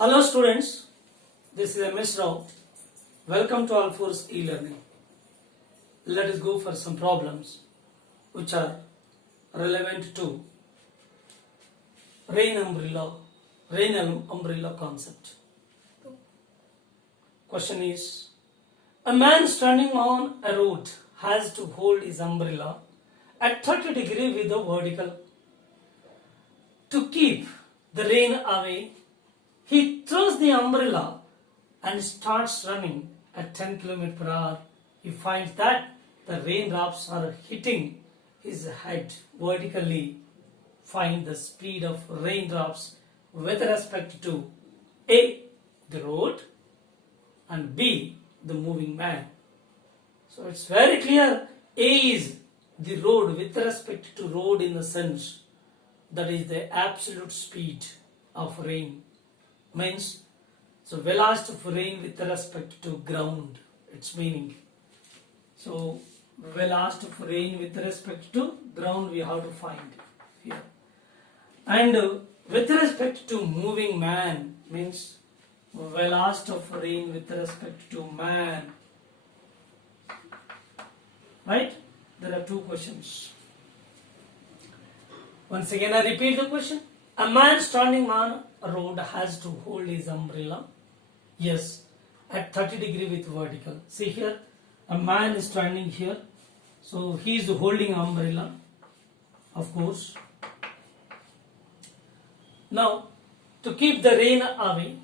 Hello students, this is MS Rao. Welcome to All Force e-learning. Let us go for some problems which are relevant to rain umbrella concept. Question is, a man standing on a road has to hold his umbrella at 30 degrees with the vertical. To keep the rain away, he throws the umbrella and starts running at 10 km per hour. He finds that the raindrops are hitting his head vertically. Find the speed of raindrops with respect to A, the road, and B, the moving man. So it's very clear. A is the road with respect to road in the sense that is the absolute speed of rain. Means so velocity of rain with respect to ground, its meaning. So velocity of rain with respect to ground we have to find here. And with respect to moving man means velocity of rain with respect to man. Right? There are two questions. Once again I repeat the question. A man standing on a road has to hold his umbrella. Yes, at 30 degrees with vertical. See here, a man is standing here. So he is holding umbrella, of course. Now, to keep the rain away,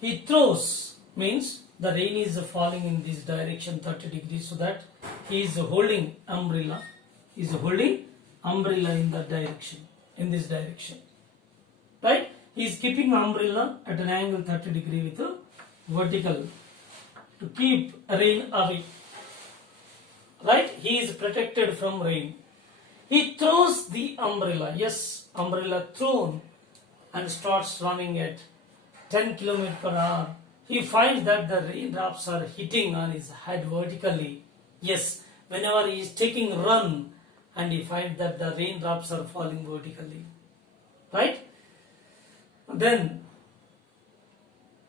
he throws, means the rain is falling in this direction 30 degrees, so that he is holding umbrella. He is holding umbrella in that direction, in this direction. Right? He is keeping umbrella at an angle 30 degree with a vertical to keep rain away. Right? He is protected from rain. He throws the umbrella. Yes, umbrella thrown and starts running at 10 km per hour. He finds that the raindrops are hitting on his head vertically. Yes, whenever he is taking run and he finds that the raindrops are falling vertically. Right? Then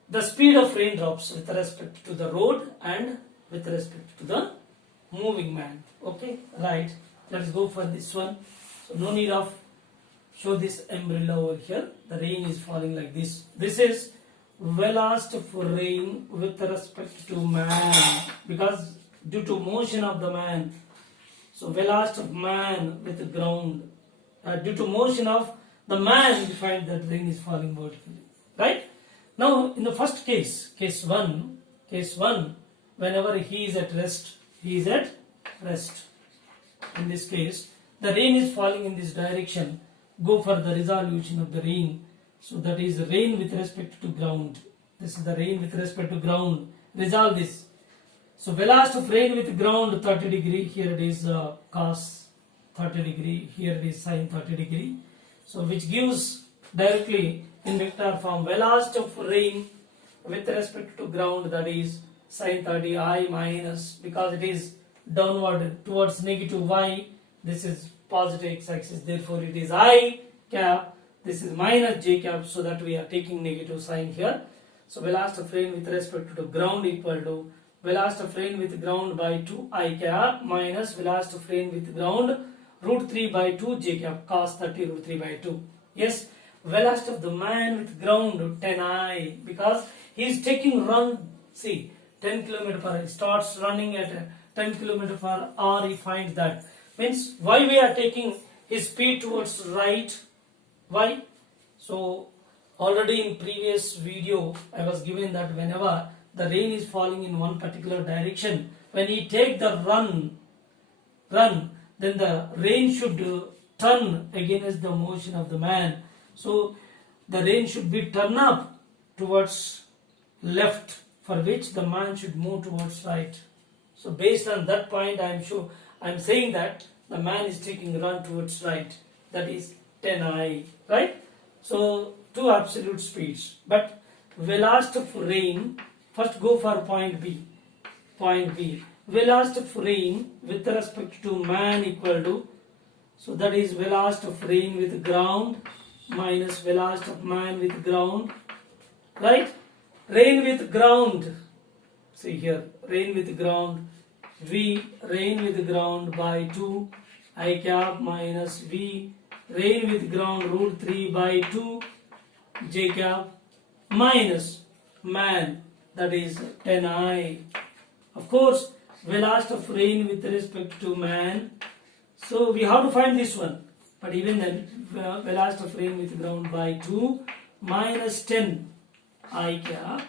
the speed of raindrops with respect to the road and with respect to the moving man. Okay, right. Let's go for this one. So no need of show this umbrella over here. The rain is falling like this. This is velocity of rain with respect to man, because due to motion of the man. So velocity of man with the ground. Due to motion of the man, we find that rain is falling vertically. Right? Now, in the first case, case 1, whenever he is at rest, In this case, the rain is falling in this direction. Go for the resolution of the rain. So that is rain with respect to ground. This is the rain with respect to ground. Resolve this. So velocity of rain with ground 30 degree. Here it is cos 30 degree. Here it is sin 30 degree. So which gives directly in vector form velocity of rain with respect to ground, that is sin 30 I minus, because it is downward towards negative y, this is positive x-axis, therefore it is I cap, this is minus j cap, so that we are taking negative sign here. So velocity of rain with respect to ground equal to velocity of rain with ground by 2 I cap minus velocity of rain with ground root 3 by 2 j cap cos 30 root 3 by 2. Yes, velocity of the man with ground 10 I, because he is taking run, see 10 km per hour, he starts running at 10 km per hour, he finds that. Means why we are taking his speed towards right? Why? So already in previous video I was given that whenever the rain is falling in one particular direction, when he take the run, then the rain should turn against the motion of the man. So the rain should be turned up towards left, for which the man should move towards right. So based on that point, I am saying that the man is taking run towards right. That is 10I, right? So two absolute speeds. But velocity of rain, first go for point B. Point B. Velocity of rain with respect to man equal to, so that is velocity of rain with ground minus velocity of man with ground right? Rain with ground. See here, rain with ground. V rain with ground by 2 I cap minus V rain with ground root 3 by 2 J cap minus man, that is 10I. Of course, velocity of rain with respect to man. So we have to find this one. But even then, velocity of rain with ground by 2 minus 10 I cap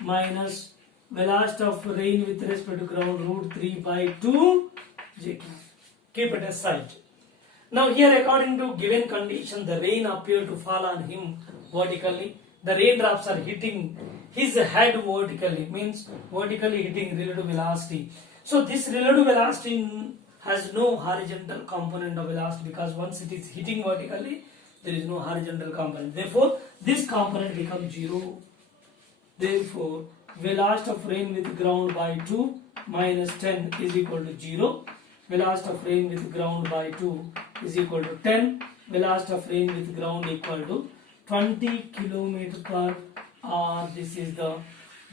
minus velocity of rain with respect to ground root 3 by 2 J cap. Keep it aside. Now here, according to given condition, the rain appeared to fall on him vertically. The raindrops are hitting his head vertically, means vertically hitting relative velocity. So this relative velocity has no horizontal component of velocity, because once it is hitting vertically, there is no horizontal component. Therefore, this component becomes 0. Therefore, velocity of rain with ground by 2 minus 10 is equal to 0. Velocity of rain with ground by 2 is equal to 10. Velocity of rain with ground equal to 20 km per hour. This is the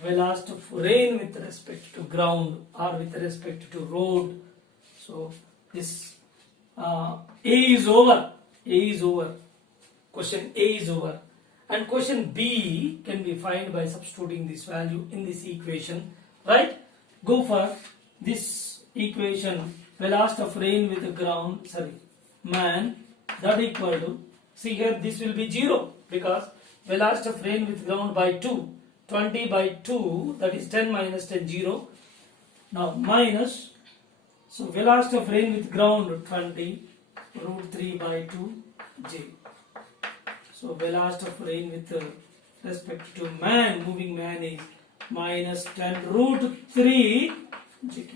velocity of rain with respect to ground or with respect to road. So this A is over. A is over. Question A is over. And question B can be found by substituting this value in this equation. Right? Go for this equation. Velocity of rain with the ground, man, that equal to, see here, this will be 0, because velocity of rain with ground by 2, 20 by 2, that is 10 minus 10, 0. Now minus, so velocity of rain with ground 20, root 3 by 2, J. So velocity of rain with respect to man, moving man, is minus 10 root 3 J.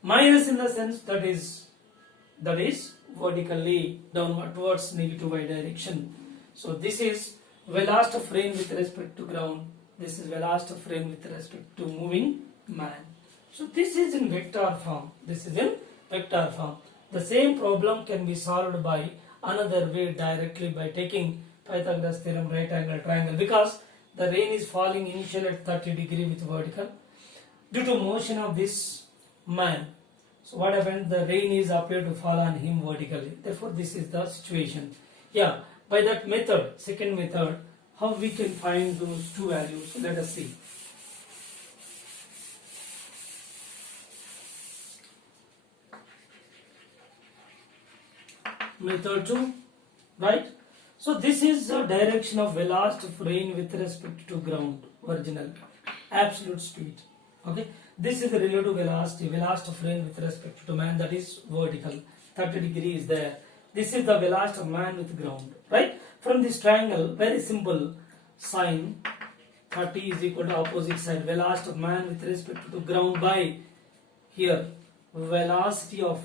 Minus in the sense that is vertically downward towards negative y direction. So this is velocity of rain with respect to ground. This is velocity of rain with respect to moving man. So this is in vector form. This is in vector form. The same problem can be solved by another way, directly by taking Pythagoras theorem, right angle triangle, because the rain is falling initially at 30 degrees with vertical due to motion of this man. So what happened? The rain is appeared to fall on him vertically. Therefore, this is the situation. Yeah, by that method, second method, how we can find those two values? Let us see. Method 2, right? So this is the direction of velocity of rain with respect to ground, original, absolute speed. Okay, this is the relative velocity of rain with respect to man, that is vertical, 30 degrees there. This is the velocity of man with ground, right? From this triangle, very simple sign, 30 is equal to opposite side, velocity of man with respect to ground by here, velocity of,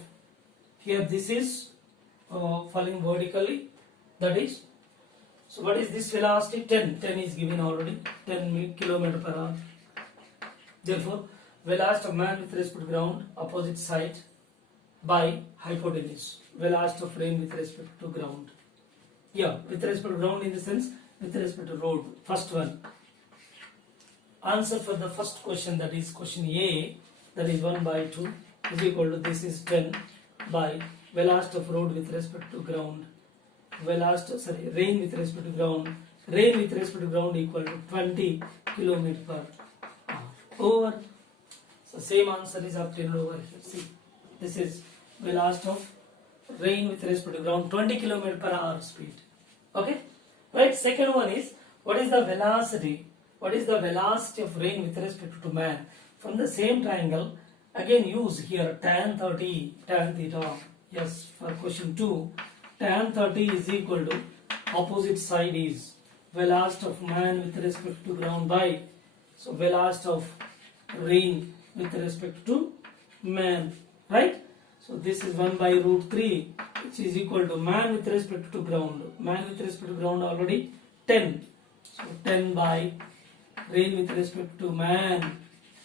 here this is falling vertically, that is, so what is this velocity? 10 is given already, 10 km per hour. Therefore, velocity of man with respect to ground, opposite side, by hypotenuse, velocity of rain with respect to ground. Yeah, with respect to ground in the sense, with respect to road. First one. Answer for the first question, that is question A, that is 1 by 2, is equal to, this is 10 by velocity of road with respect to ground, velocity, rain with respect to ground, rain with respect to ground equal to 20 km per hour. Over. So same answer is obtained over here. See, this is velocity of rain with respect to ground, 20 km per hour speed. Okay, right? Second one is, what is the velocity? What is the velocity of rain with respect to man? From the same triangle, again use here tan 30, tan theta. Yes, for question 2, tan 30 is equal to, opposite side is velocity of man with respect to ground by, so velocity of rain with respect to man, right? So this is 1 by root 3, which is equal to man with respect to ground. Man with respect to ground already 10. So 10 by rain with respect to man.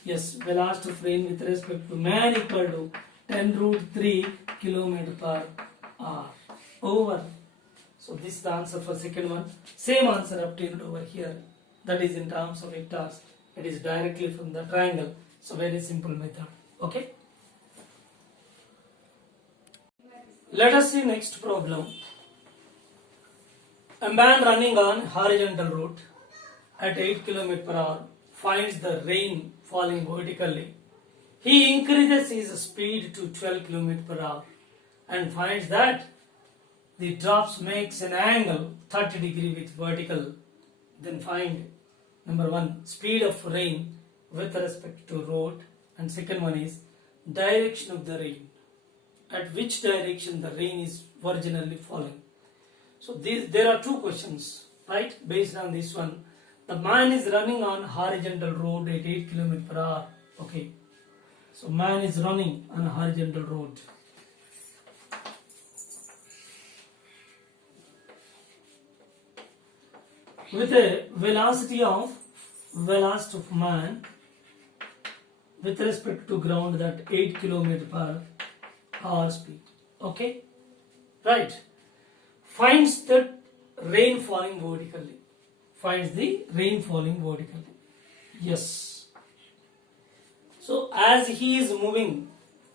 Yes, velocity of rain with respect to man equal to 10 root 3 km per hour. Over. So this is the answer for second one. Same answer obtained over here. that is in terms of vectors. It is directly from the triangle. So very simple method. Okay. Let us see next problem. A man running on horizontal route at 8 km per hour finds the rain falling vertically. He increases his speed to 12 km per hour and finds that the drops makes an angle 30 degree with vertical. Then find number 1 speed of rain with respect to road, and second one is direction of the rain. At which direction the rain is originally falling. So there are two questions, right? Based on this one, the man is running on horizontal road at 8 km per hour. Okay. So man is running on a horizontal road. With a velocity of man with respect to ground, that 8 km per hour speed. Okay, right. Finds the rain falling vertically. Finds the rain falling vertically. Yes. So as he is moving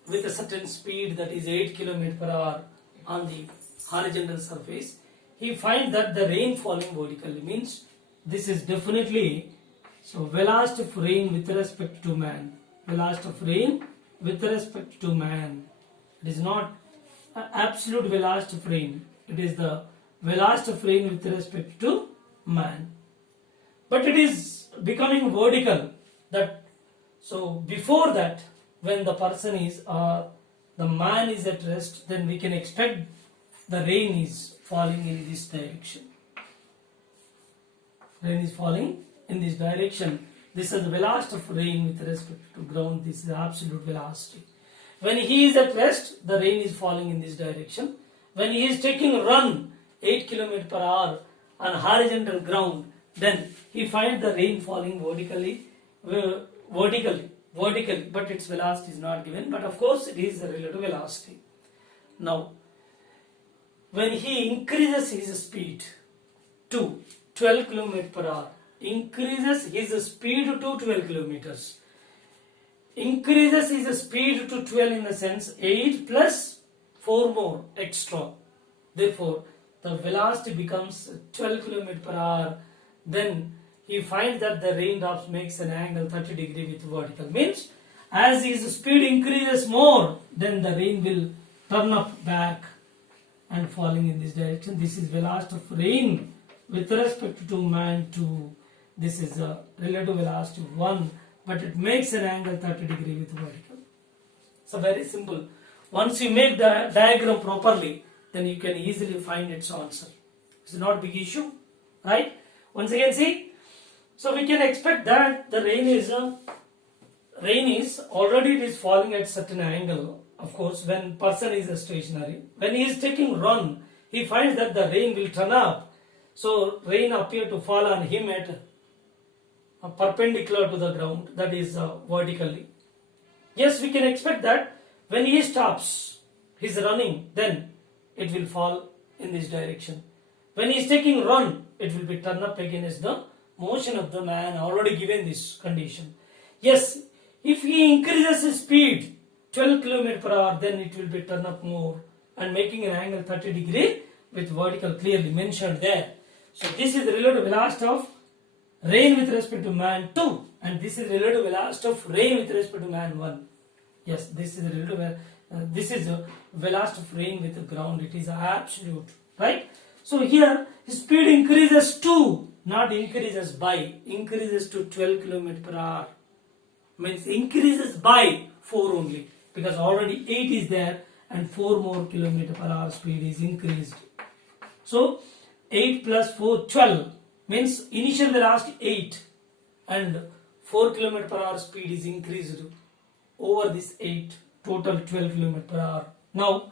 with a certain speed, that is 8 km per hour on the horizontal surface, he finds that the rain falling vertically, means this is definitely, so velocity of rain with respect to man. Velocity of rain with respect to man. It is not absolute velocity of rain. It is the velocity of rain with respect to man. But it is becoming vertical. That so before that, when the person is the man is at rest, then we can expect the rain is falling in this direction. Rain is falling in this direction. This is the velocity of rain with respect to ground. This is the absolute velocity. When he is at rest, the rain is falling in this direction. When he is taking a run 8 km per hour on horizontal ground, then he finds the rain falling vertically, but its velocity is not given. But of course, it is the relative velocity. Now, when he increases his speed to 12 km per hour, increases his speed to 12 kilometers. Increases his speed to 12 in the sense 8 plus 4 more extra. Therefore, the velocity becomes 12 km per hour. Then he finds that the raindrops makes an angle 30 degree with vertical. Means as his speed increases more, then the rain will turn up back and falling in this direction. This is velocity of rain with respect to man 2. This is a relative velocity 1, but it makes an angle 30 degree with vertical. So very simple. Once you make the diagram properly, then you can easily find its answer. It's not a big issue, right? Once again, see. So we can expect that the rain is already it is falling at certain angle. Of course, when person is stationary, when he is taking run, he finds that the rain will turn up. So rain appear to fall on him at perpendicular to the ground, that is vertically. Yes, we can expect that when he stops his running, then it will fall in this direction. When he is taking run, it will be turned up against the motion of the man, already given this condition. Yes, if he increases his speed 12 km per hour, then it will be turned up more and making an angle 30 degree with vertical, clearly mentioned there. So this is the relative velocity of rain with respect to man 2, and this is relative velocity of rain with respect to man 1. Yes, this is the relative. This is the velocity of rain with the ground. It is absolute, right? So here speed increases to, not increases by, increases to 12 km per hour. Means increases by 4 only, because already 8 is there and 4 more km per hour speed is increased. So 8 plus 4, 12. Means initial velocity 8 and 4 km per hour speed is increased over this 8, total 12 km per hour. Now,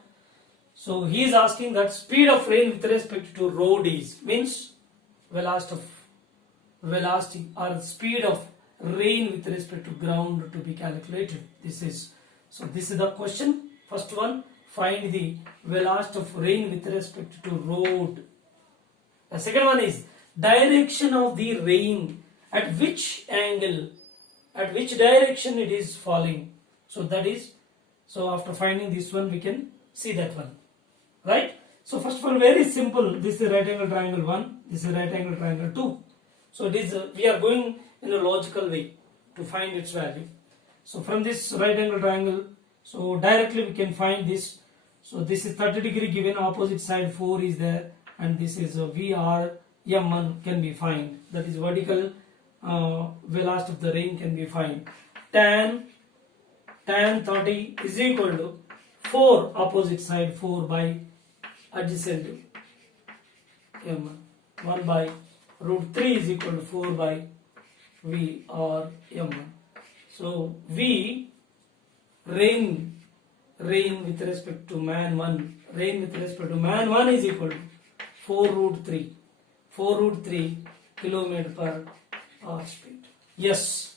so he is asking that speed of rain with respect to road is, means velocity or speed of rain with respect to ground to be calculated. This is the question. First one, find the velocity of rain with respect to road. The second one is direction of the rain at which angle, at which direction it is falling. So that is, so after finding this one we can see that one, right? So first of all, very simple, this is right angle triangle 1, this is right angle triangle 2. So it is we are going in a logical way to find its value. So from this right angle triangle, so directly we can find this. So this is 30 degree given, opposite side 4 is there, and this is a VR M1 can be found, that is vertical velocity of the rain can be found. Tan 30 is equal to 4 opposite side 4 by adjacent M1, 1 by root 3 is equal to 4 by V or M1. So V, rain with respect to man 1, rain with respect to man 1 is equal to 4 root 3 kilometer per hour speed. Yes.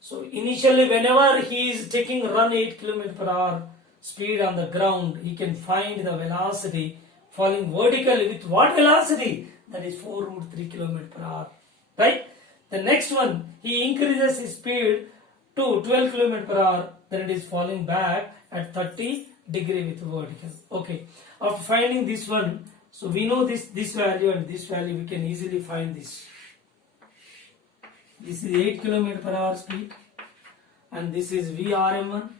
So initially whenever he is taking run 8 kilometer per hour speed on the ground, he can find the velocity falling vertically with what velocity? That is 4 root 3 kilometer per hour. Right? The next one, he increases his speed to 12 kilometer per hour, then it is falling back at 30 degree with vertical. Okay. After finding this one, so we know this value and this value, we can easily find this. This is 8 kilometer per hour speed, and this is VRM1,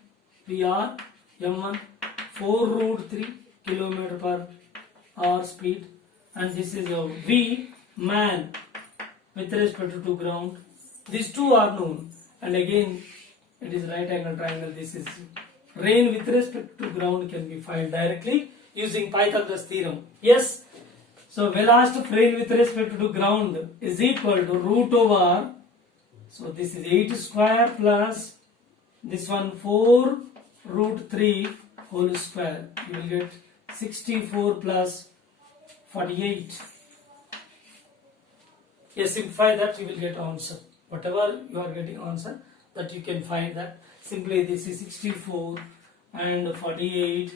4 root 3 kilometer per hour speed, and this is a V man with respect to ground. These two are known, and again it is right angle triangle. This is rain with respect to ground can be found directly using Pythagoras theorem. Yes. So velocity of rain with respect to ground is equal to root over, so this is 8 square plus this one 4 root 3 whole square. You will get 64 plus 48. Yes, simplify that, you will get answer. Whatever you are getting answer, that you can find that. Simply this is 64 and 48.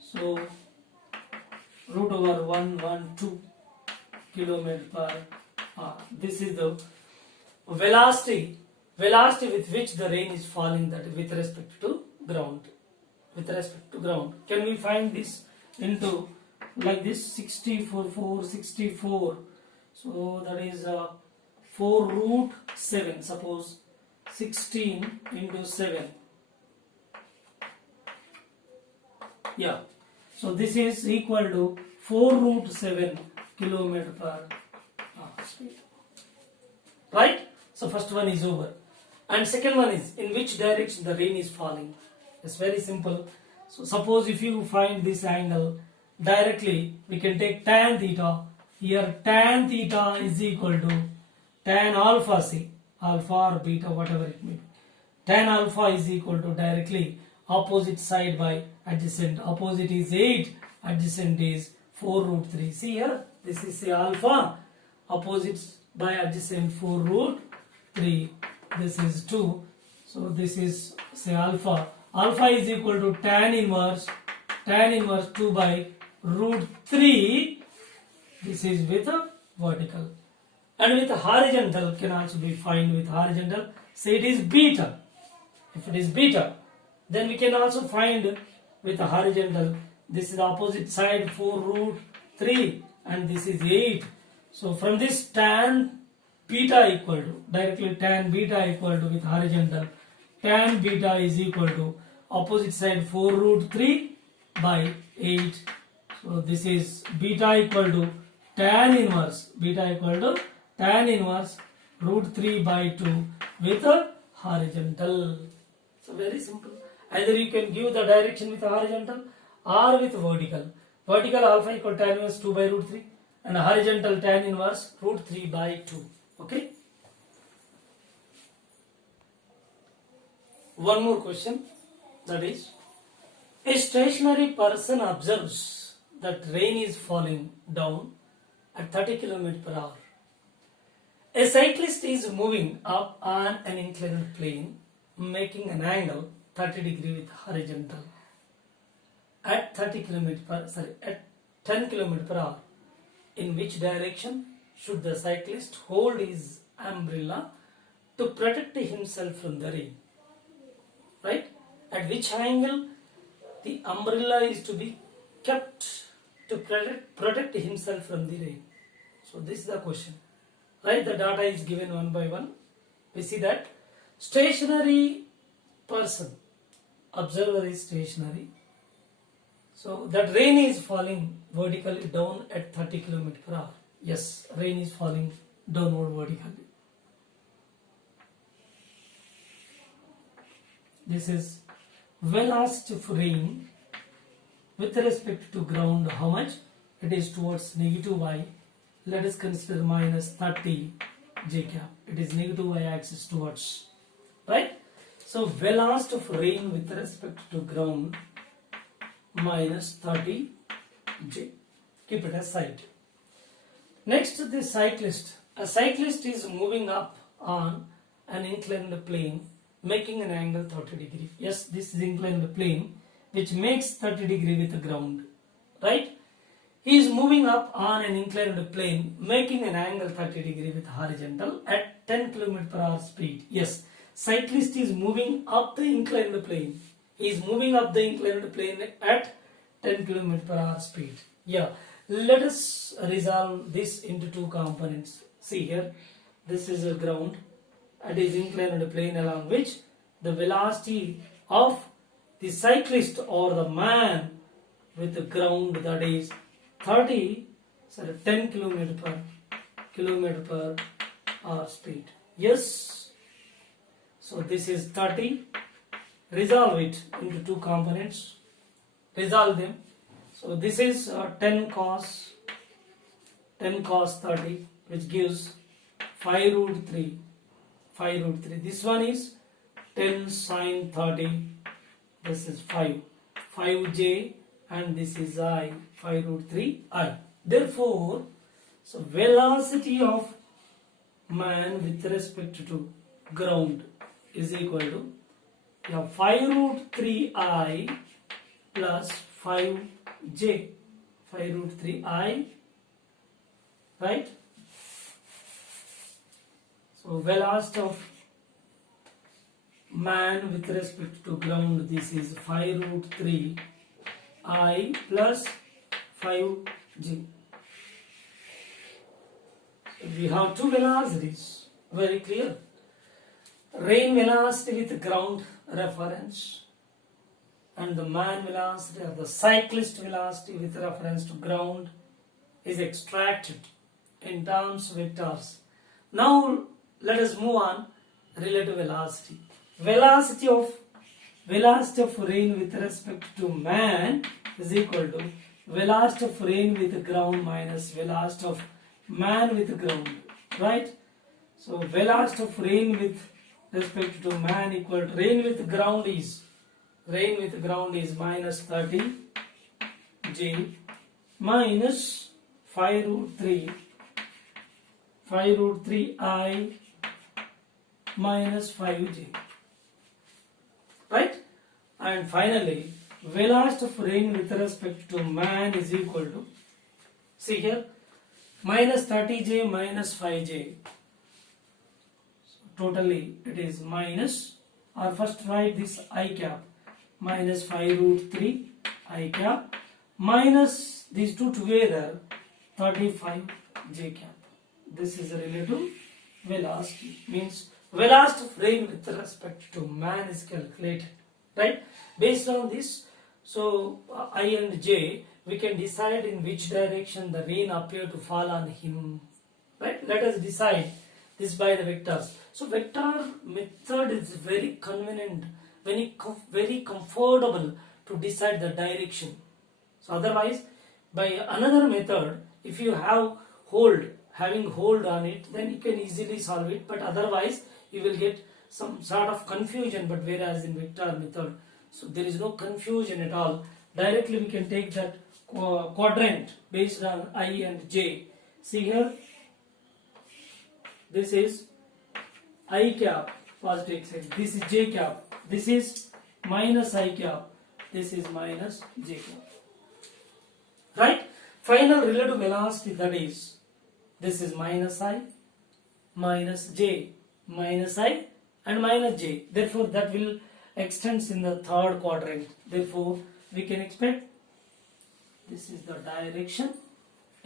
So root over 112 kilometer per hour. This is the velocity with which the rain is falling, that with respect to ground. With respect to ground. Can we find this into like this? 64. So that is 4 root 7. Suppose 16 into 7. Yeah. So this is equal to 4 root 7 kilometer per hour speed. Right? So first one is over. And second one is in which direction the rain is falling. It's very simple. So suppose if you find this angle directly, we can take tan theta. Here tan theta is equal to tan alpha, see, alpha or beta, whatever it may be. Tan alpha is equal to directly opposite side by adjacent. Opposite is 8, adjacent is 4 root 3. See here, this is say alpha, opposite by adjacent 4 root 3. This is 2. So this is say alpha. Alpha is equal to tan inverse 2 by root 3. This is with a vertical. And with a horizontal can also be found with horizontal. Say it is beta. If it is beta, then we can also find with a horizontal. This is the opposite side 4 root 3 and this is 8. So from this tan beta equal to, directly tan beta equal to with horizontal, tan beta is equal to opposite side 4 root 3 by 8. So this is beta equal to tan inverse root 3 by 2 with a horizontal. So very simple. Either you can give the direction with horizontal or with vertical. Vertical alpha equal tan inverse 2 by root 3 and horizontal tan inverse root 3 by 2. Okay. One more question, that is, a stationary person observes that rain is falling down at 30 km per hour. A cyclist is moving up on an inclined plane, making an angle 30 degree with horizontal at 10 km per hour. In which direction should the cyclist hold his umbrella to protect himself from the rain? Right? At which angle the umbrella is to be kept to protect himself from the rain? So this is the question. Right? The data is given one by one. We see that stationary person, observer is stationary. So that rain is falling vertically down at 30 km per hour. Yes, rain is falling downward vertically. This is velocity of rain with respect to ground. How much? It is towards negative y. Let us consider minus 30 j cap. It is negative y axis towards. Right? So velocity of rain with respect to ground minus 30 j. Keep it aside. Next, the cyclist. A cyclist is moving up on an inclined plane, making an angle 30 degree. Yes, this is inclined plane which makes 30 degree with the ground. Right? He is moving up on an inclined plane, making an angle 30 degree with horizontal at 10 km per hour speed. Yes, cyclist is moving up the inclined plane. He is moving up the inclined plane at 10 km per hour speed. Yeah, let us resolve this into two components. See here, this is a ground. It is inclined plane along which the velocity of the cyclist or the man with the ground, that is 10 kilometer per hour speed. Yes. So this is 30. Resolve it into two components. Resolve them. So this is 10 cos 30, which gives 5 root 3. This one is 10 sin 30. This is 5j, and this is I, 5 root 3 I. Therefore, so velocity of man with respect to ground is equal to 5 root 3 I plus 5j. 5 root 3 I, right? So velocity of man with respect to ground, this is 5 root 3 I plus 5j. We have two velocities, very clear. Rain velocity with ground reference and the man velocity or the cyclist velocity with reference to ground is extracted in terms of vectors. Now let us move on. Relative velocity. Velocity of rain with respect to man is equal to velocity of rain with ground minus velocity of man with ground. Right? So velocity of rain with respect to man equal to rain with ground is minus 30 j minus 5 root 3 I minus 5j. Right? And finally, velocity of rain with respect to man is equal to, see here, minus 30j minus 5j. So totally it is minus, or first write this I cap, minus 5 root 3 I cap minus these two together 35 j cap. This is a relative velocity, means velocity of rain with respect to man is calculated, right? Based on this, so I and j, we can decide in which direction the rain appear to fall on him, right? Let us decide this by the vectors. So vector method is very convenient, very comfortable to decide the direction. So otherwise, by another method, if you have having hold on it, then you can easily solve it, but otherwise you will get some sort of confusion. But whereas in vector method, so there is no confusion at all. Directly we can take that quadrant based on I and j. See here, this is I cap positive x, this is j cap, this is minus I cap, this is minus j cap. Right? Final relative velocity, that is This is minus I, minus j, minus I and minus j. Therefore, that will extends in the third quadrant. Therefore, we can expect this is the direction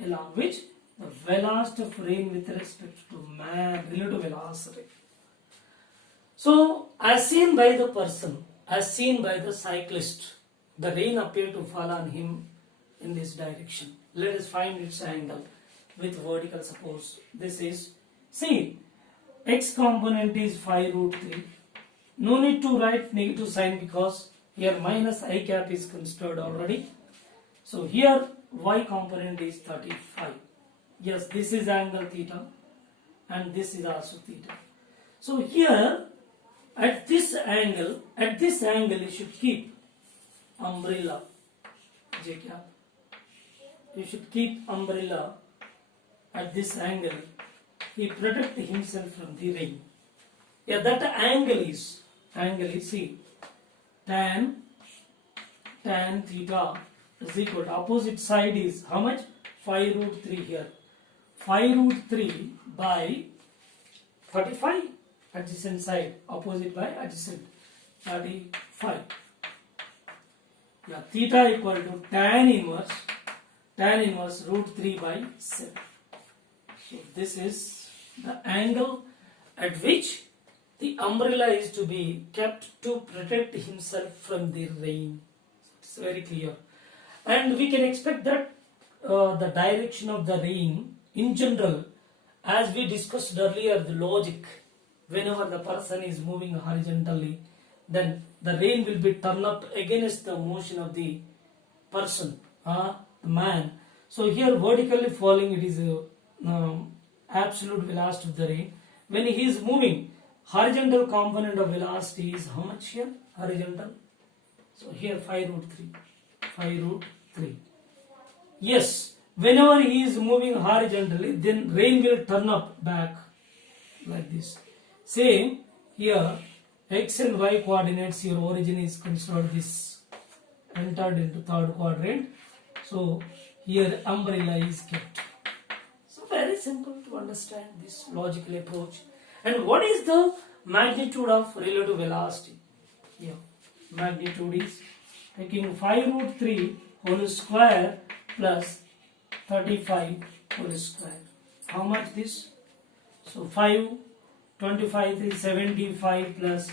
along which the velocity of rain with respect to man, relative velocity. So, as seen by the person, as seen by the cyclist, the rain appeared to fall on him in this direction. Let us find its angle with vertical. Suppose this is, see, x component is 5 root 3. No need to write negative sign because here minus I cap is considered already. So here y component is 35. Yes, this is angle theta and this is also theta. So here at this angle you should keep umbrella j cap. You should keep umbrella at this angle. He protect himself from the rain. Yeah, that angle is see, tan theta is equal to opposite side is how much? 5 root 3 here. 5 root 3 by 35 adjacent side, opposite by adjacent, 35. Yeah, theta equal to tan inverse root 3 by 7. So this is the angle at which the umbrella is to be kept to protect himself from the rain. It's very clear. And we can expect that the direction of the rain in general, as we discussed earlier, the logic, whenever the person is moving horizontally, then the rain will be turned up against the motion of the person, the man. So here vertically falling, it is absolute velocity of the rain. When he is moving, horizontal component of velocity is how much here? Horizontal. So here 5 root 3. 5 root 3. Yes, whenever he is moving horizontally, then rain will turn up back like this. Same here, x and y coordinates, your origin is considered this entered into third quadrant. So here umbrella is kept. So very simple to understand this logical approach. And what is the magnitude of relative velocity? Here, magnitude is taking 5 root 3 whole square plus 35 whole square. How much this? So 5, 25, 3, 75 plus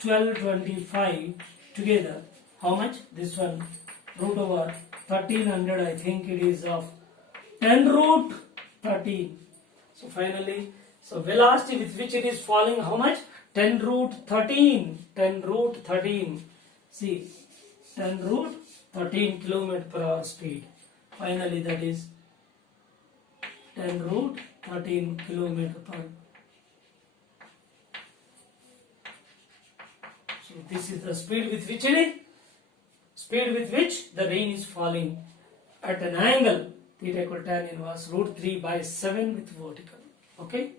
12, 25 together. How much? This one root over 1300, I think it is of 10 root 13. So finally, so velocity with which it is falling, how much? 10 root 13. 10 root 13. See, 10 root 13 km per hour speed. Finally, that is 10 root 13 km per hour. So this is the speed with which it is. Speed with which the rain is falling at an angle theta equal tan inverse root 3 by 7 with vertical. Okay.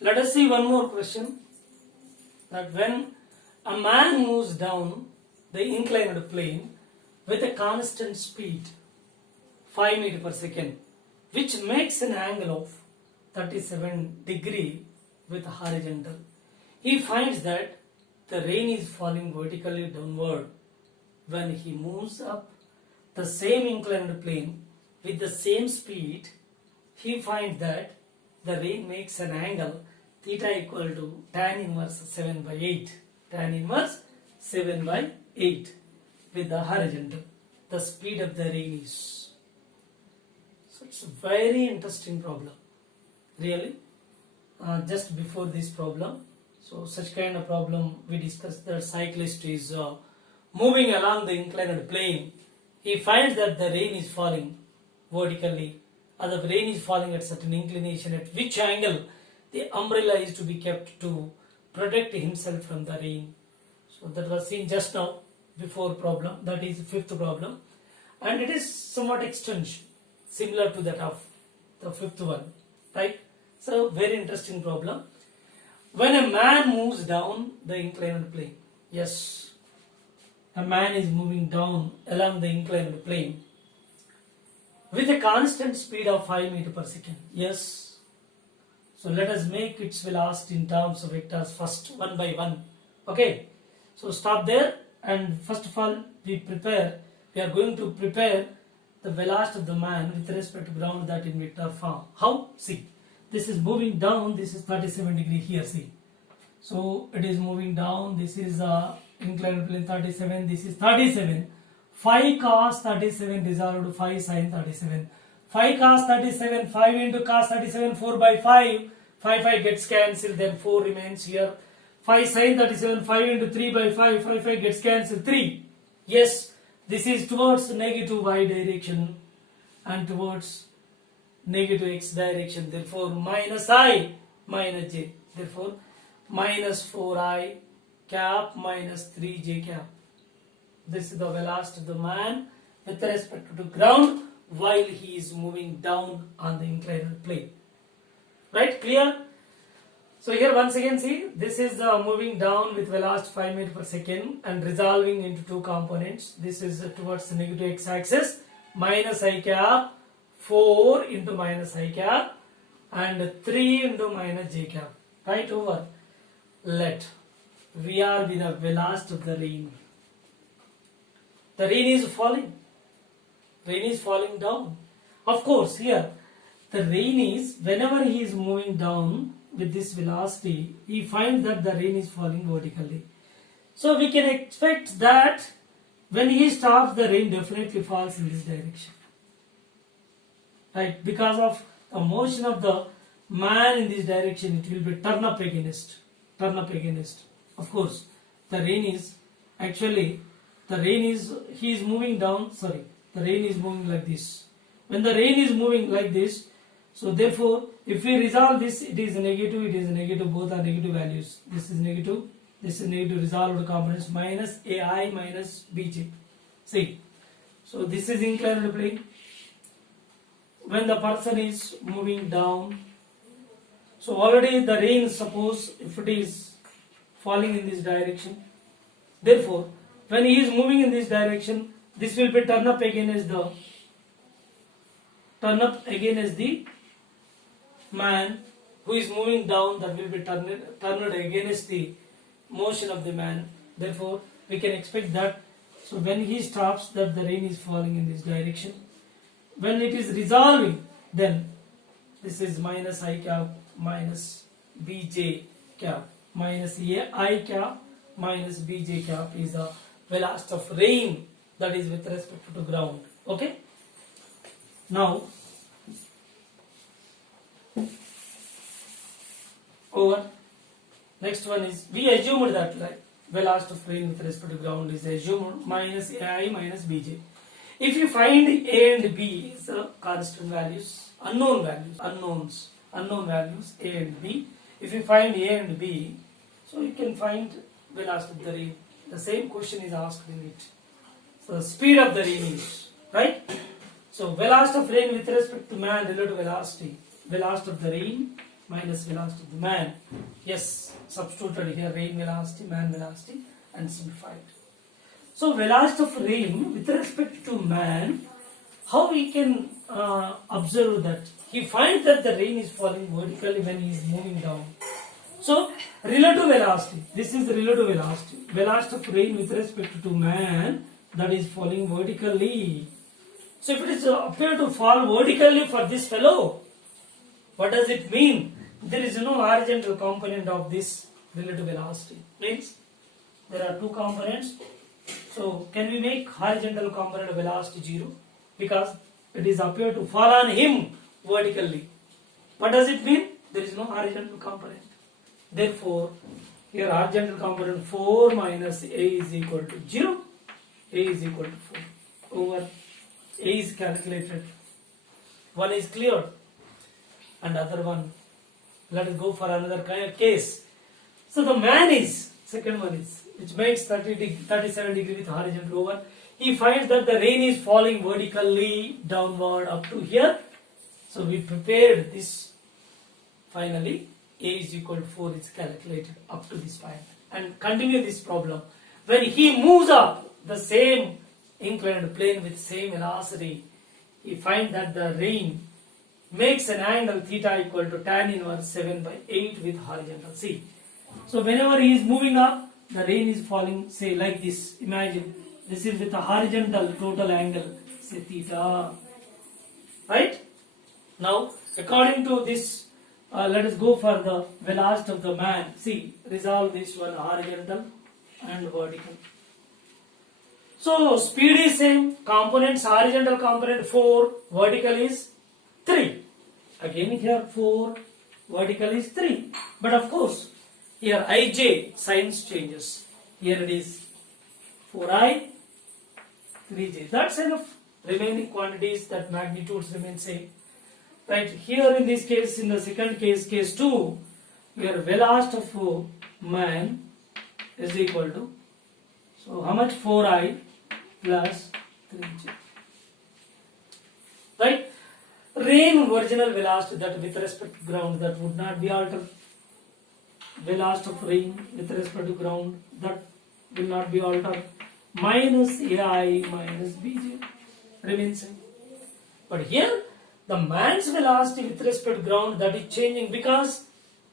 Let us see one more question. That when a man moves down the inclined plane with a constant speed 5 meters per second, which makes an angle of 37 degree with horizontal, he finds that the rain is falling vertically downward when he moves up the same inclined plane with the same speed. He finds that the rain makes an angle theta equal to tan inverse 7 by 8. Tan inverse 7 by 8 with the horizontal. The speed of the rain is. So it's a very interesting problem. Really. Just before this problem, so such kind of problem we discussed, that cyclist is moving along the inclined plane. He finds that the rain is falling vertically, or the rain is falling at certain inclination, at which angle the umbrella is to be kept to protect himself from the rain. So that was seen just now before problem, that is the fifth problem, and it is somewhat extension similar to that of the fifth one, right? So very interesting problem. When a man moves down the inclined plane, yes, a man is moving down along the inclined plane with a constant speed of 5 meters per second. Yes. So let us make its velocity in terms of vectors first, one by one. Okay. So stop there, and first of all we are going to prepare the velocity of the man with respect to ground, that in vector form. How? See, this is moving down, this is 37 degree here, see. So it is moving down, this is inclined plane 37, this is 37. 5 cos 37 resolved to 5 sin 37. 5 cos 37, 5 into cos 37, 4 by 5. 5 gets cancelled, then 4 remains here. 5 sin 37, 5 into 3 by 5, 5 gets cancelled, 3. Yes, this is towards negative y direction and towards negative x direction. Therefore, minus I minus j. Therefore, minus 4i cap minus 3j cap. This is the velocity of the man with respect to the ground while he is moving down on the inclined plane. Right? Clear? So here once again see, this is moving down with velocity 5 meters per second and resolving into two components. This is towards the negative x-axis, minus I cap, 4 into minus I cap, and 3 into minus j cap. Right over. Let we are with the velocity of the rain. The rain is falling. Rain is falling down. Of course, here the rain is, whenever he is moving down with this velocity, he finds that the rain is falling vertically. So we can expect that when he stops, the rain definitely falls in this direction. Right? Because of the motion of the man in this direction, it will be turn up against. Turn up against. Of course, the rain is actually, he is moving down, the rain is moving like this. When the rain is moving like this, so therefore, if we resolve this, it is negative, both are negative values. This is negative, resolved components, minus AI minus BJ. See, so this is inclined plane. When the person is moving down, so already the rain, suppose if it is falling in this direction, therefore, when he is moving in this direction, this will be turn up against the man who is moving down, that will be turned against the motion of the man. Therefore, we can expect that, so when he stops, that the rain is falling in this direction. When it is resolving, then this is minus I cap minus bj cap minus I cap minus bj cap is the velocity of rain, that is with respect to the ground. Okay. Now, over next one is, we assumed that like velocity of rain with respect to ground is assumed minus AI minus bj. If you find A and B is constant values, unknown values, A and B. If you find A and B, so you can find velocity of the rain. The same question is asked in it. So the speed of the rain is, right? So velocity of rain with respect to man relative velocity of the rain minus velocity of the man. Yes, substituted here rain velocity, man velocity, and simplified. So velocity of rain with respect to man, how we can observe that? He finds that the rain is falling vertically when he is moving down. So relative velocity, this is the relative velocity. Velocity of rain with respect to man, that is falling vertically. So if it is appear to fall vertically for this fellow, what does it mean? There is no horizontal component of this relative velocity. Means there are two components. So can we make horizontal component of velocity 0? Because it is appear to fall on him vertically. What does it mean? There is no horizontal component. Therefore, here horizontal component 4 minus A is equal to 0. A is equal to 4 over A is calculated. One is cleared and other one. Let us go for another case. So the man is, second one is, which makes 37 degree with horizontal over. He finds that the rain is falling vertically downward up to here. So we prepared this. Finally, A is equal to 4 is calculated up to this point. And continue this problem. When he moves up the same inclined plane with same velocity, he finds that the rain makes an angle theta equal to tan inverse 7 by 8 with horizontal. See, so whenever he is moving up, the rain is falling, say like this. Imagine this is with a horizontal total angle, say theta. Right? Now, according to this, let us go for the velocity of the man. See, resolve this one horizontal and vertical. So, speed is same, components, horizontal component 4, vertical is 3. Again here 4, vertical is 3. But of course, here ij, signs changes. Here it is 4i, 3j. That's enough. Remaining quantities, that magnitudes remain same. Right, here in this case, in the second case, case 2, here velocity of man is equal to, so how much? 4i plus 3j. Right? Rain original velocity, that with respect to ground, that would not be altered. Velocity of rain with respect to ground, that will not be altered. Minus ai minus bj remains same. But here, the man's velocity with respect to ground, that is changing because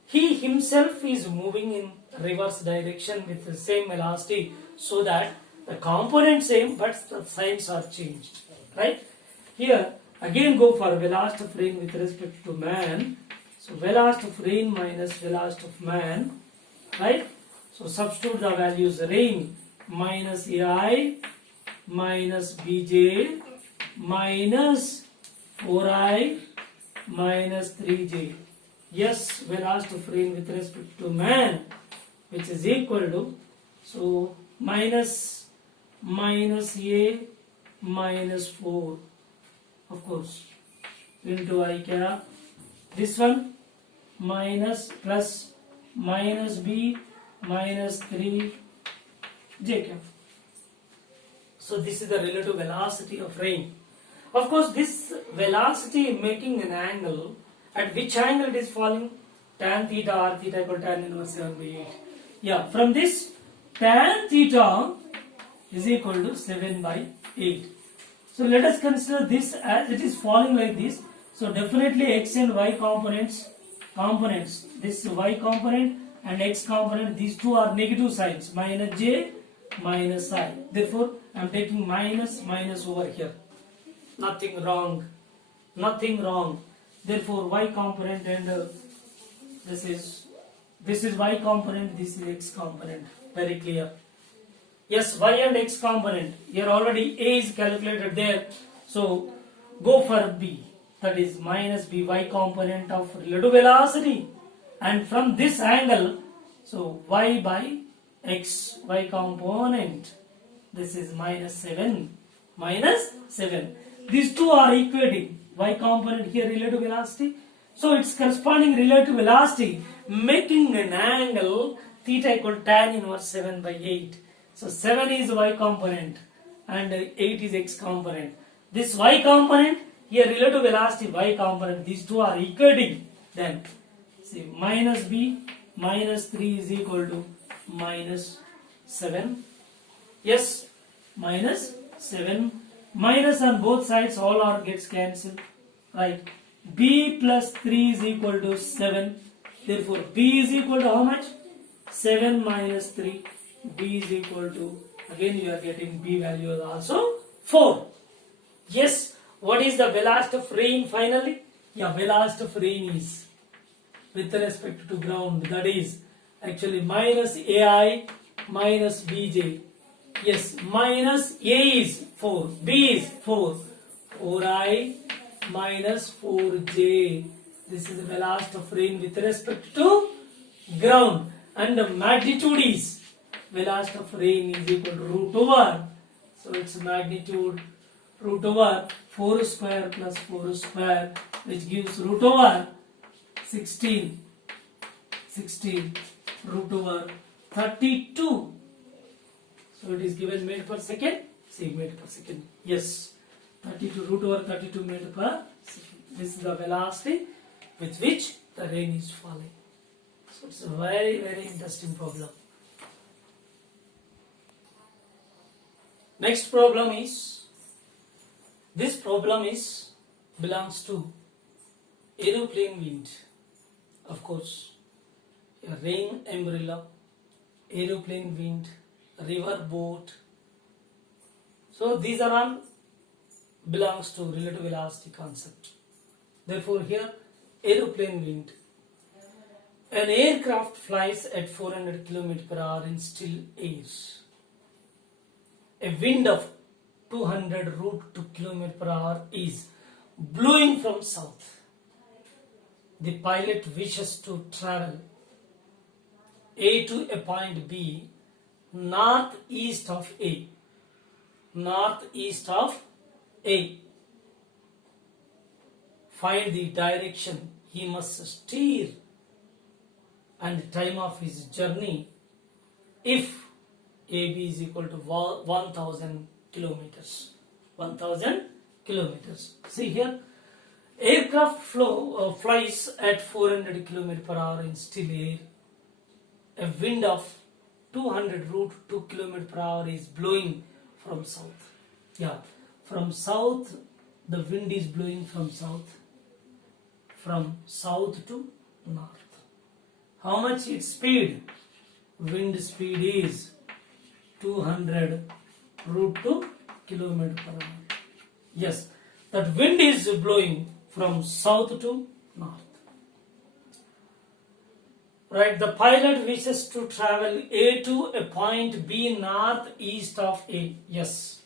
he himself is moving in reverse direction with the same velocity, so that the component same but the signs are changed. Right? Here again go for velocity of rain with respect to man. So velocity of rain minus velocity of man. Right? So substitute the values. Rain minus ai minus bj minus 4i minus 3j. Yes, velocity of rain with respect to man, which is equal to, so minus a minus 4, of course, into I cap. This one minus plus minus b minus 3 j cap. So this is the relative velocity of rain. Of course, this velocity making an angle, at which angle it is falling? Tan theta r theta equal to tan inverse 7 by 8. Yeah, from this, tan theta is equal to 7 by 8. So let us consider this as it is falling like this. So definitely x and y components, this y component and x component, these two are negative signs, minus j, minus I. Therefore, I am taking minus over here. Nothing wrong. Therefore, y component and this is y component, this is x component. Very clear. Yes, y and x component. Here already a is calculated there. So go for b. That is minus b, y component of relative velocity. And from this angle, so y by x, y component. This is minus 7. These two are equating. Y component here relative velocity. So its corresponding relative velocity making an angle theta equal to tan inverse 7 by 8. So 7 is y component and 8 is x component. This y component here relative velocity y component. These two are equating. Then see minus b minus 3 is equal to minus 7. Yes, minus 7. Minus on both sides, all are gets cancelled. Right? B plus 3 is equal to 7. Therefore, B is equal to how much? 7 minus 3. B is equal to, again you are getting B value is also 4. Yes, what is the velocity of rain finally? Yeah, velocity of rain is with respect to ground, that is actually minus AI minus BJ. Yes, minus A is 4, B is 4, 4I minus 4J. This is the velocity of rain with respect to ground. And the magnitude is, velocity of rain is equal to root over, so its magnitude root over 4 square plus 4 square, which gives root over 16 root over 32. So it is given meter per second. See, meter per second. Yes, 32 root over 32 meter per second. This is the velocity with which the rain is falling. So it's a very, very interesting problem. Next problem is This problem belongs to aeroplane wind. Of course, a rain umbrella, aeroplane wind, river boat. So these are all belongs to relative velocity concept. Therefore here aeroplane wind. An aircraft flies at 400 km per hour in still air. A wind of 200 root 2 km per hour is blowing from south. The pilot wishes to travel A to a point B northeast of A. Northeast of A. Find the direction he must steer and time of his journey if AB is equal to 1000 kilometers. 1000 kilometers. See here, aircraft flies at 400 km per hour in still air. A wind of 200 root 2 km per hour is blowing from south. Yeah, from south, the wind is blowing from south. From south to north. How much its speed? Wind speed is 200 root 2 km per hour. Yes, that wind is blowing from south to north. Right, the pilot wishes to travel A to a point B northeast of A. Yes.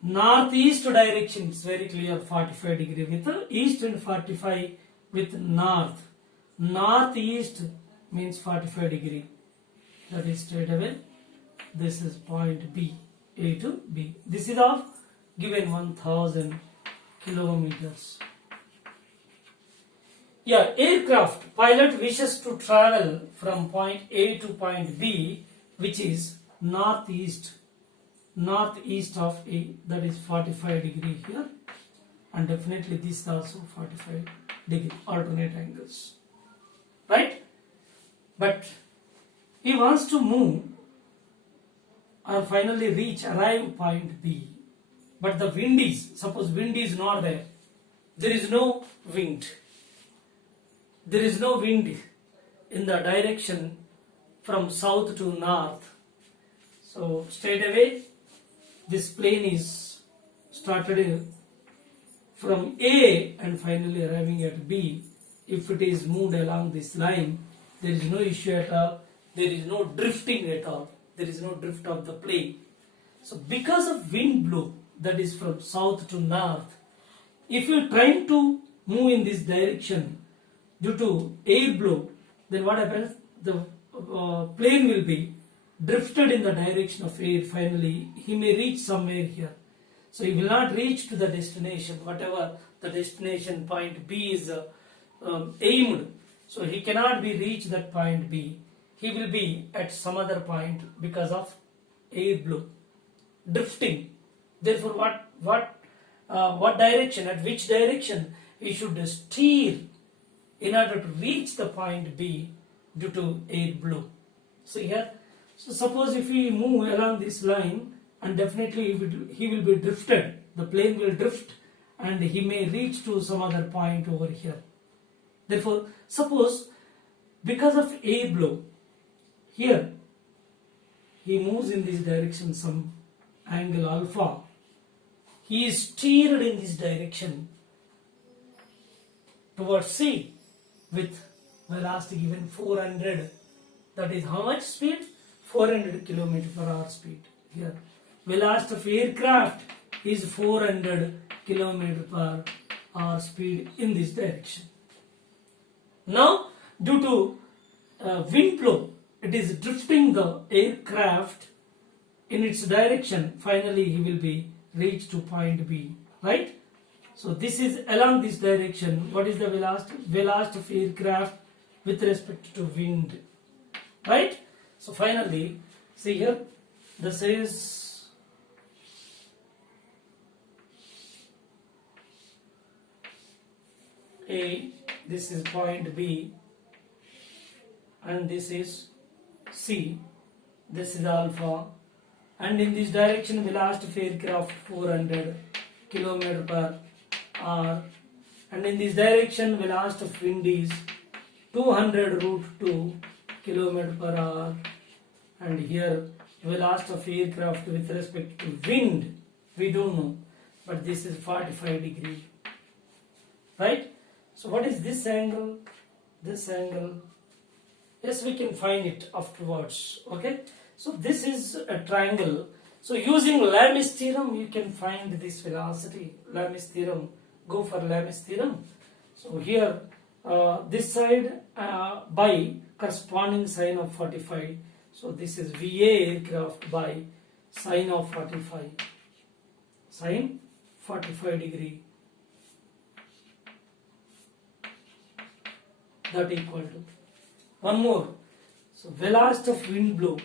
Northeast direction is very clear, 45 degree with east and 45 with north. Northeast means 45 degree. That is straight away. This is point B, A to B. This is of given 1000 kilometers. Yeah, aircraft pilot wishes to travel from point A to point B, which is northeast of A. That is 45 degree here, and definitely this is also 45 degree, alternate angles. Right? But he wants to move or finally arrive point B. But the wind is, suppose wind is not there. There is no wind. There is no wind in the direction from south to north. So straight away this plane is started from A and finally arriving at B. If it is moved along this line, there is no issue at all. There is no drifting at all. There is no drift of the plane. So because of wind blow, that is from south to north, if you are trying to move in this direction due to air blow, then what happens? The plane will be drifted in the direction of air. Finally, he may reach somewhere here. So he will not reach to the destination, whatever the destination point B is aimed. So he cannot be reached that point B. He will be at some other point because of air blow, drifting. Therefore, what direction? At which direction he should steer in order to reach the point B due to air blow? So here, so suppose if we move along this line, and definitely he will be drifted. The plane will drift, and he may reach to some other point over here. Therefore, suppose because of air blow, here he moves in this direction some angle alpha. He is steered in this direction towards C with velocity given 400. That is how much speed? 400 km per hour speed. Here, velocity of aircraft is 400 km per hour speed in this direction. Now, due to wind flow, it is drifting the aircraft in its direction. Finally, he will be reached to point B, right? So this is along this direction. What is the velocity? Velocity of aircraft with respect to wind, right? So finally, see here, this is A, this is point B, and this is C, this is alpha, and in this direction velocity of aircraft 400 km per hour, and in this direction velocity of wind is 200 root 2 km per hour, and here velocity of aircraft with respect to wind we don't know, but this is 45 degree, right? So what is this angle? This angle, yes, we can find it afterwards. Okay, so this is a triangle. So using Lami's theorem you can find this velocity. Lami's theorem, go for Lami's theorem. So here this side by corresponding sine of 45. So this is VA aircraft by sine of 45, sine 45 degree, that equal to one more. So velocity of wind blow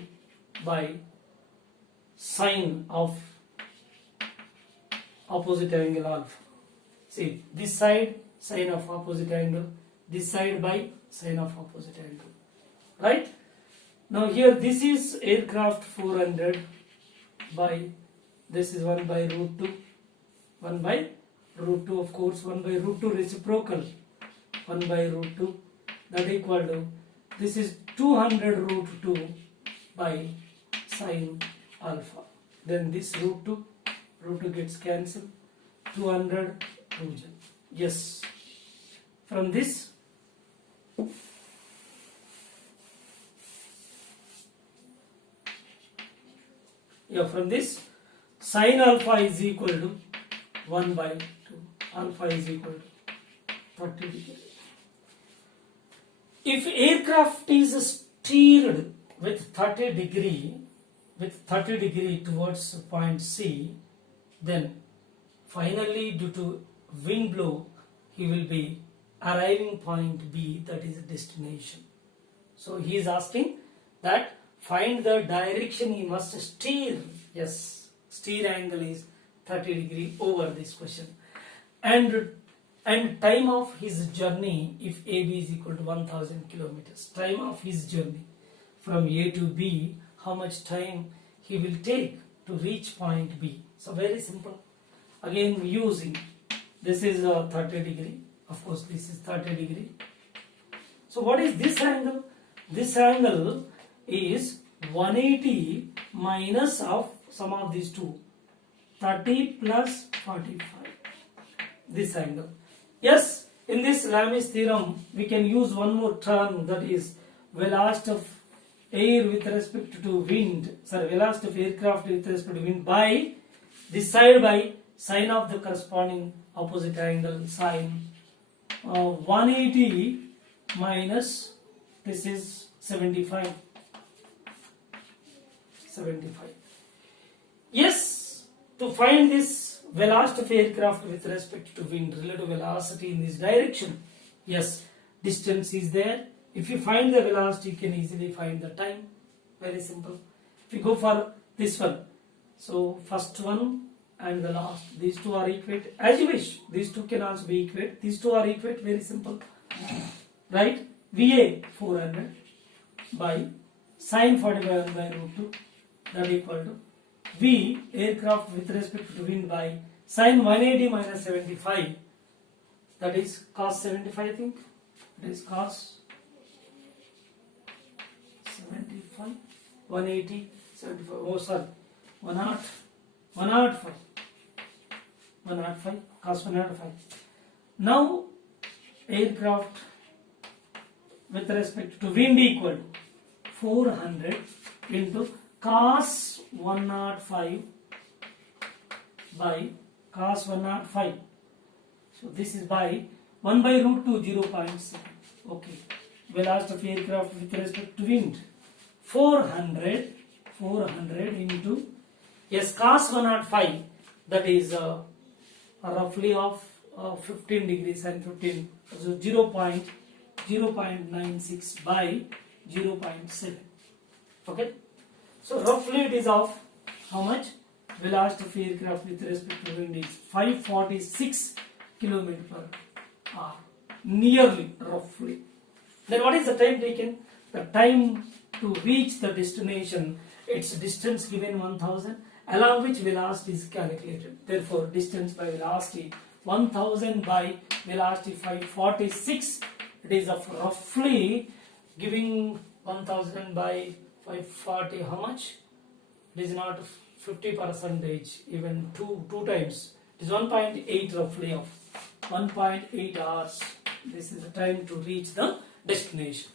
by sine of opposite angle alpha. See, this side sine of opposite angle, this side by sine of opposite angle, right? Now here this is aircraft 400 by, this is 1 by root 2, 1 by root 2, of course 1 by root 2 reciprocal, 1 by root 2, that equal to, this is 200 root 2 by sine alpha. Then this root 2 gets cancelled, 200 root. Yes, from this from this sine alpha is equal to 1 by 2, alpha is equal to 30 degree. If aircraft is steered with 30 degree towards point C, then finally due to wind blow he will be arriving point B, that is destination. So he is asking that find the direction he must steer. Yes, steer angle is 30 degree over this question, and time of his journey, if AB is equal to 1000 kilometers, time of his journey from A to B, how much time he will take to reach point B. So very simple, again using, this is 30 degree, of course this is 30 degree. So what is this angle? This angle is 180 minus of sum of these two, 30 plus 45, this angle. Yes, in this Lami's theorem we can use one more term, that is velocity of air with respect to wind, velocity of aircraft with respect to wind by this side by sine of the corresponding opposite angle, sine 180 minus, this is 75. Yes, to find this velocity of aircraft with respect to wind, relative velocity in this direction, yes, distance is there. If you find the velocity you can easily find the time, very simple. If you go for this one, so first one and the last, these two are equate, as you wish, these two can also be equate, these two are equate, very simple, right? VA 400 by sine 45 by root 2, that equal to V aircraft with respect to wind by sine 180 minus 75, that is cos 75, I think it is cos 75, 180, 75, oh sorry, 105, cos 105. Now aircraft with respect to wind equal to 400 into cos 105 by cos 105. So this is by 1 by root 2, 0.7. Okay. Velocity of aircraft with respect to wind, 400 into, yes, cos 105, that is roughly of 15 degrees and 15, so 0.96 by 0.7. Okay. So roughly it is of how much? Velocity of aircraft with respect to wind is 546 km per hour, nearly, roughly. Then what is the time taken? The time to reach the destination its distance given 1000, along which velocity is calculated. Therefore, distance by velocity 1000 by velocity 546, it is of roughly giving 1000 by 540, how much? It is not 50%, even two times. It is 1.8 roughly of 1.8 hours. This is the time to reach the destination.